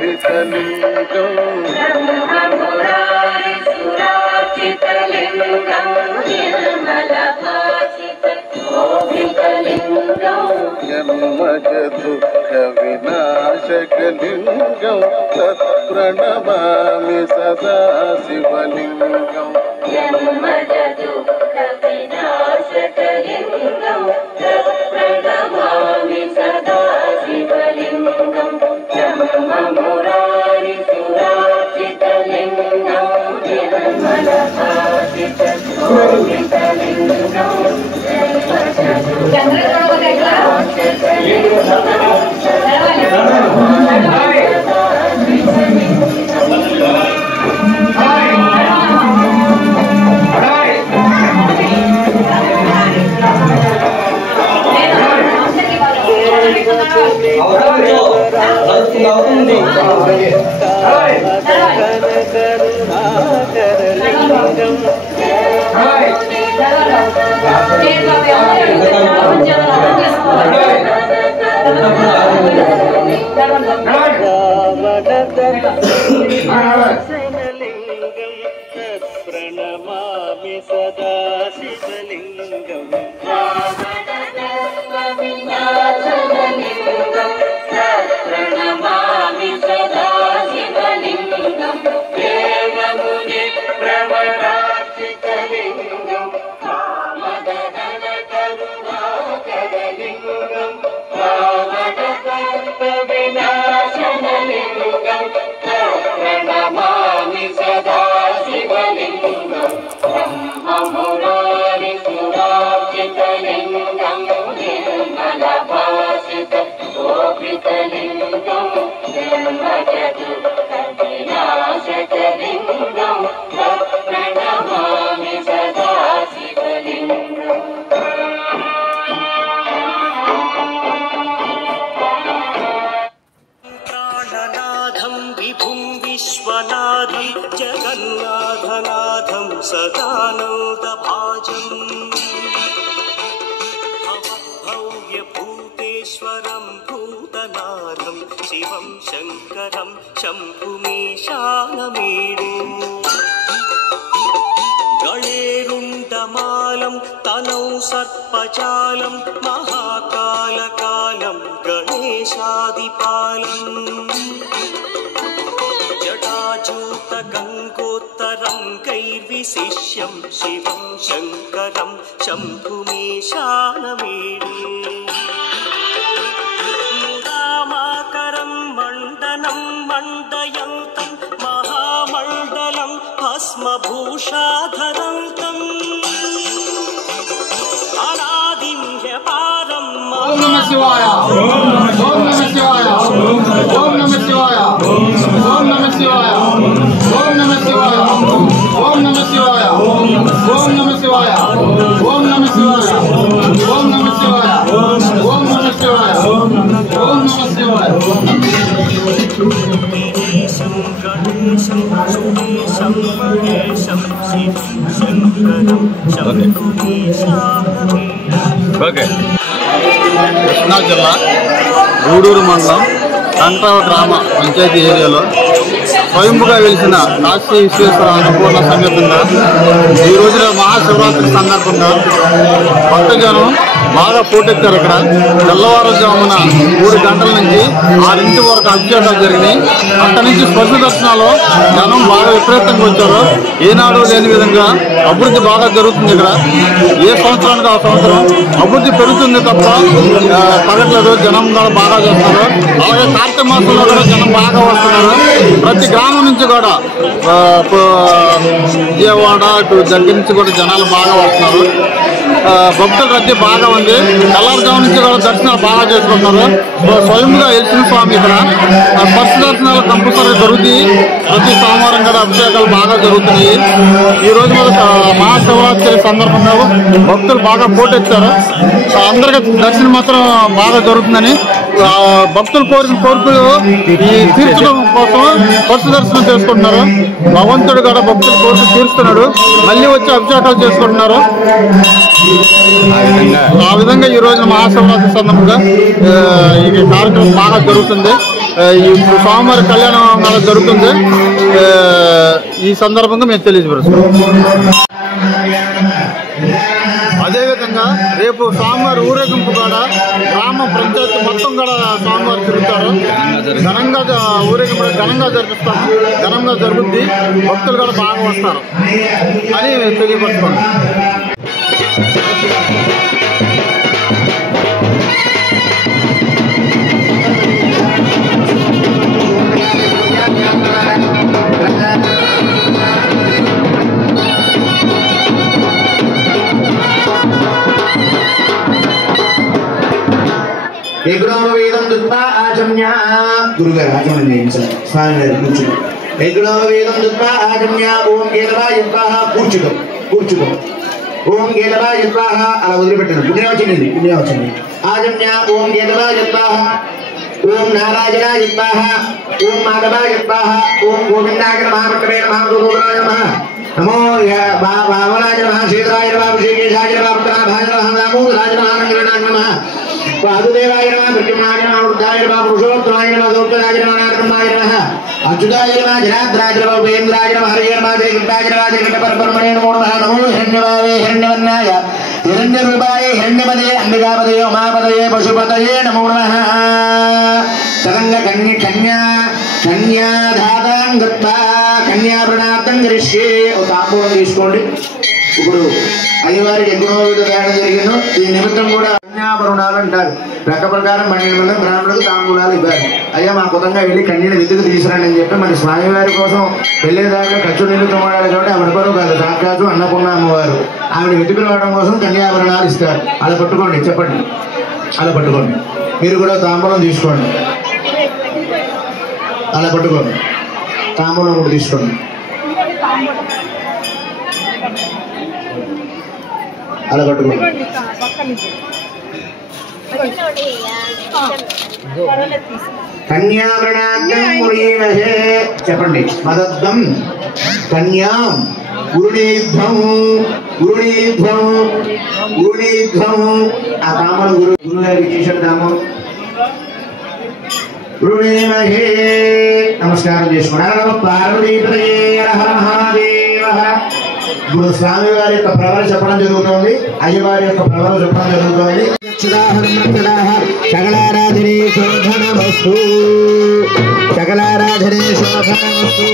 శోభితలింగం జన్మజ దుఃఖ వినాశకలింగం తత్ప్రణమామి సదా శివలింగం జన్మజ దుఃఖ వినాశకలింగం తత్ప్రణమామి సదా శివలింగం జన్మమురారి సురాచితలింగం నిర్మలభాసిత శోభితలింగం ప్రణమామి సదా శివలింగం ప్రణమామి సదా శివలింగం దేవముని ప్రవరాచితలింగం కామదహన కరుణాకరలింగం రావణ కల్ప వినాశనలింగం ప్రణమామి సదా శివలింగం బ్రహ్మమురారి సురాచితలింగం నిర్మలభాసిత శోభితలింగం జన్మజ దుఃఖ వినాశకలింగం ప్రణమామి సదా శివలింగం ప్రాణనాథం విభుం విశ్వనాథం జగన్నాథనాథం సదానందభాజం భవ్యభూతేశ్వరం భూతనాథం శివం శంకరం శంభుమీశానమీడే గళేరుండమాలం తనౌ సర్పజాలం మహాకాలకాలం గణేశాదిపాలం జటాజూత గంగోత్తరం కైర్విశిష్యం శివం శంకరం శంభుమీశానమీడే ముదామాకరం మండనం మండయంతం మహామండలం భస్మభూషాధరంతం అనాదిం హ్యపారం ఓం నమః శివాయ ఓం నమః శివాయ ఓం నమః శివాయ ఓం నమః శివాయ ఓం నమః శివాయ ఓం నమః శివాయ ఓం నమః శివాయ ఓం నమః శివాయ ఓం నమః శివాయ ఓం నమః శివాయ ఓం నమః శివాయ గణేశం గణేశం సురేశం మహేశం శివం శంకరం శంభుమీశానమీడే కృష్ణా జిల్లా గూడూరు మండలం కంట్రావ గ్రామ పంచాయతీ ఏరియాలో స్వయంభుగా వెలిసిన కాశీ విశ్వేశ్వర అన్నపూర్ణ సమేతంగా ఈ రోజున మహాశివరాత్రి సందర్భంగా భక్తజనం బాగా పోటెత్తారు. ఇక్కడ తెల్లవారుజామున 3 గంటల నుంచి 6 వరకు అభిషేకాలు జరిగినాయి. అక్కడి నుంచి పశు దర్శనాలు జనం బాగా విపరీతంగా వచ్చారు. ఏనాడు లేని విధంగా అభివృద్ధి బాగా జరుగుతుంది. ఇక్కడ ఏ సంవత్సరానికి ఆ సంవత్సరం అభివృద్ధి పెరుగుతుంది తప్ప తగ్గట్లేదు. జనం కూడా బాగా చేస్తున్నారు. అలాగే కార్తీక మాసంలో కూడా జనం బాగా వస్తున్నారు. ప్రతి గ్రామం నుంచి కూడా విజయవాడ ఇటు దగ్గర నుంచి కూడా జనాలు బాగా వస్తున్నారు. భక్తుల రద్దీ బాగా ఉంది. తెల్లారుజాము నుంచి కూడా దర్శనాలు బాగా చేసుకుంటున్నారు. స్వయంగా వెలిసిన స్వామి ఇక్కడ ఫస్ట్ దర్శనాలు కంపల్సరీ జరుగుతాయి. ప్రతి సోమవారం కూడా అభిషేకాలు బాగా జరుగుతున్నాయి. ఈ రోజు మహాశివరాత్రి సందర్భంగా భక్తులు బాగా పోటెత్తారు. అందరికీ దర్శనం మాత్రం బాగా జరుగుతుందని భక్తులు కోరికలు ఈ తీర్చడం కోసం ఫస్ట్ దర్శనం చేసుకుంటున్నారు. భగవంతుడు కూడా భక్తుల కోరిక తీరుస్తున్నాడు. మళ్ళీ వచ్చి అభిషేకాలు చేసుకుంటున్నారు. ఆ విధంగా ఈ రోజున మహాశివరాత్రి సందర్భంగా ఈ కార్యక్రమం బాగా జరుగుతుంది. ఇప్పుడు స్వామివారి కళ్యాణం మనకు జరుగుతుంది. ఈ సందర్భంగా మేము తెలియజేస్తున్నాం. అదేవిధంగా రేపు స్వామివారి ఊరేగింపు కూడా గ్రామ పంచాయతీ మొత్తం కూడా స్వామివారు తిరుగుతారు. ఘనంగా ఊరేగింపు ఘనంగా జరిపిస్తాము. ఘనంగా జరుగుద్ది. భక్తులు కూడా బాగా వస్తారు అని తెలియపరుస్తున్నాం. వేదం దుత్పా ఆచమ్య గురుగారు ఆచమనం చేయించాలి. స్వామి గారు కూర్చుని వేదం దుత్పా ఆచమ్య ఓం గేదవా యత్వాహ కూర్చుకో ఓం గేదవా యత్వాహ అలా వదిలిపెట్టండి. పుణ్యవచనండి ఆచమ్య ఓం గేదవా యత్వాహ ఓం నారాయణ యత్వాహ ఓం మాధవ యత్వాహ ఓం గోవిందాయ నమః భక్తవే నమః గోవిందాయ నమః నమో వామనాయ నమః శ్రీధరాయ నమః శ్రీకేశాయ నమః భక్తనాభాయ నమః దామోదరాయ నమః నందనాయ నమః వాసుదేవాయ నమః ప్రద్యుమ్నాయ నమః వృద్ధాయ నమః పురుషోత్తమాయ నమః గౌతమాయ నమః నారదమాయ నమః అచ్యుతాయ నమః జనార్దనాయ నమః ఉపేంద్రాయ నమః హరయే నమః శ్రీకృష్ణాయ నమః శ్రీకృష్ణపరబ్రహ్మణే నమో నమః నమో హిరణ్యవావే హిరణ్యవర్ణాయ హిరణ్యరూపాయ హిరణ్యపదే అంబికాపదే ఉమాపదయే పశుపతయే నమో నమః తరంగ కన్యాధాతాం గత్వా కన్యాప్రణార్థం కరిష్యే. ఒక తాంబూలం తీసుకోండి. ఇప్పుడు అయ్యవారికి యజ్ఞోపవీత దానం జరిగిందో దీని నిమిత్తం కూడా కన్యాభరణాలు అంటారు. లెక్క ప్రకారం 12 మంది బ్రాహ్మణులకు తాంబూలాలు ఇవ్వాలి. అయ్యా మా కుతంగా వెళ్ళి కన్యని వెతుకు తీసుకురండి అని చెప్పి మరి స్వామివారి కోసం వెళ్ళేదాకా ఖర్చు నీళ్ళు తోమాడాలి కాబట్టి ఆవిడ కొరకు కాదు, సాక్షాత్తు అన్నపూర్ణ అమ్మవారు. ఆవిడ వెతుకు రావడం కోసం కన్యాభరణాలు ఇస్తారు. అలా పట్టుకోండి, చెప్పండి, అలా పట్టుకోండి. మీరు కూడా తాంబూలం తీసుకోండి, అలా పట్టుకోండి. తాంబూలం కూడా తీసుకోండి, అలా పట్టుకోండి. కన్యాప్రణార్థం మునీమహే చెప్పండి. మదద్దం కన్యాం గురుణీధ్వం ఆ తామను గురుగారికి చేశాడు. తామం గురుణీమహే నమస్కారం చేసుకోండి. పార్వతీపతయే హర మహాదేవ. ఇప్పుడు స్వామి వారి యొక్క ప్రవర చెప్పడం జరుగుతుంది, అయ్యవారి యొక్క ప్రవర చెప్పడం జరుగుతుంది. సకలారాధనే శోభనమస్తు, సకలారాధనే శోభనమస్తు.